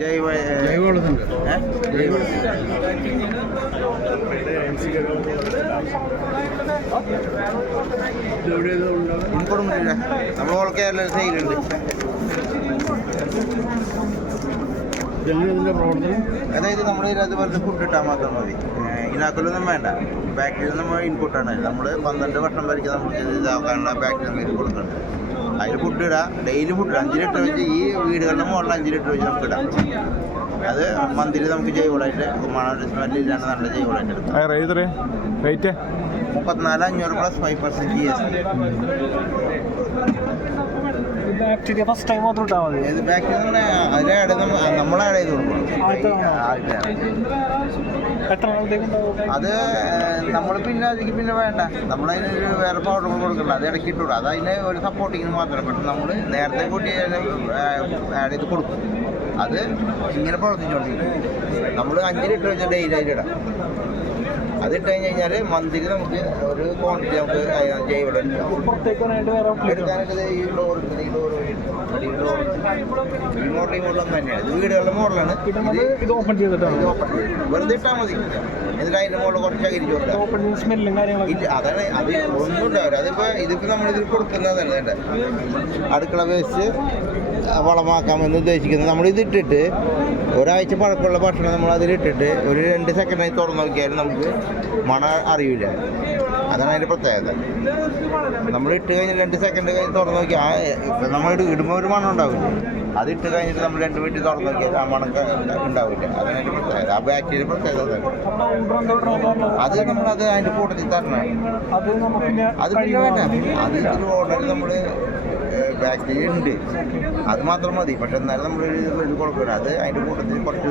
ജൈവവളമുണ്ട്. നമ്മൾ ഓൾ കേരള സെയിലുണ്ട്. അതായത് നമ്മൾ അതുപോലത്തെ ഫുഡ് ഇട്ടാൽ മാത്രം മതി. ഇതിനാക്കലൊന്നും വേണ്ട. ബാക്കിൽ നമ്മൾ ഇൻപുട്ടാണ്. നമ്മൾ 12 വർഷം വരയ്ക്ക് നമുക്ക് ഇതാക്കാനുള്ള ബാക്കിൽ നിന്ന് കൊടുക്കുന്നുണ്ട്. അതിൽ ഫുഡ് ഇടാം. ഡെയിലി ഫുഡ് 5 ലിറ്റർ വെച്ച് ഈ വീടുകളുടെ മുകളിൽ 5 ലിറ്റർ വെച്ച് നമുക്ക് ഇടാം. അത് മന്തിൽ നമുക്ക് ജൈവവളമായിട്ട് സ്മെല്ലില്ലാണ്ട് നല്ല ജൈവവളമായിട്ട് എടുക്കാം. 34,500 plus 5% GST. Bacteria first time മാത്രം ഇട്ടാൽ മതി. ഏത് ബാക്ടീരിയ നമ്മൾ ആഡ് ചെയ്ത് കൊടുക്കണം. എത്ര നാളത്തേക്കുണ്ടാവും അത് നമ്മൾ പിന്നെ അതിലേക്ക് പിന്നെ വേണ്ട. നമ്മളതിന് വേറെ പൗഡർ കൊടുക്കണം. അത് ഇടയ്ക്ക് ഇട്ടുകൂടാ. അത് അതിന് ഒരു സപ്പോർട്ടിങ്ങിന് മാത്രം. പക്ഷെ നമ്മൾ നേരത്തെ കൂട്ടി ആഡ് ചെയ്ത് കൊടുക്കും. അത് ഇങ്ങനെ പ്രവർത്തിച്ചുകൊണ്ടിരിക്കും. നമ്മൾ 5 ലിറ്റർ വെച്ചാൽ ഡെയിലി അതിലിടാം. അതിട്ട് കഴിഞ്ഞാൽ മന്തിൽ നമുക്ക് ഒരു ക്വാണ്ടിറ്റി നമുക്ക് ജൈവവളം എടുക്കാനായിട്ട് ഈ മോഡലൊന്നും തന്നെയാണ്. ഇത് വീടുകളുടെ മോഡലാണ്. ഇത് ഓപ്പൺ ചെയ്തിട്ടാണ് വെറുതെ ഇട്ടാൽ മതി. എന്നിട്ട് അതിൻ്റെ മുകളിൽ കുറച്ച് അകരിച്ചു കൊടുക്കാം. സ്മെല്ലും കാര്യങ്ങളൊക്കെ ഇല്ല, അതാണ്. അത് ഒന്നും ഉണ്ടാവില്ല. ഇതിപ്പോൾ നമ്മളിതിൽ കൊടുക്കുന്നതല്ല. വേണ്ട അടുക്കള വേസ്റ്റ് വളമാക്കാമെന്ന് ഉദ്ദേശിക്കുന്നത്. നമ്മളിതിട്ടിട്ട് ഒരാഴ്ച പഴക്കമുള്ള ഭക്ഷണം നമ്മൾ അതിലിട്ടിട്ട് ഒരു 2 സെക്കൻഡായി തുറന്നു നോക്കിയാലും നമുക്ക് മണം അറിയില്ല. അതാണ് അതിൻ്റെ പ്രത്യേകത. നമ്മൾ ഇട്ട് കഴിഞ്ഞാൽ 2 സെക്കൻഡ് കഴിഞ്ഞ് തുറന്നു നോക്കിയാൽ നമ്മൾ ഇടുമ്പോൾ ഒരു മണം ഉണ്ടാവില്ല. അതിട്ട് കഴിഞ്ഞിട്ട് നമ്മൾ 2 മിനിറ്റ് തുറന്നു നോക്കിയാൽ ആ മണക്ക ഉണ്ടാവില്ല. അതാണ് അതിൻ്റെ പ്രത്യേകത. ആ ബാക്ടീരിയ പ്രത്യേകത അത് നമ്മളത് അതിൻ്റെ കൂട്ടത്തിൽ തരണം. അത് പിന്നെ വേണ്ട. അത് ഓർഡർ നമ്മൾ ബാക്ടീരിയ ഉണ്ട്, അത് മാത്രം മതി. പക്ഷെ എന്നാലും നമ്മൾ ഇത് കുഴപ്പമില്ല. അത് അതിൻ്റെ കൂട്ടത്തിൽ കുറച്ച്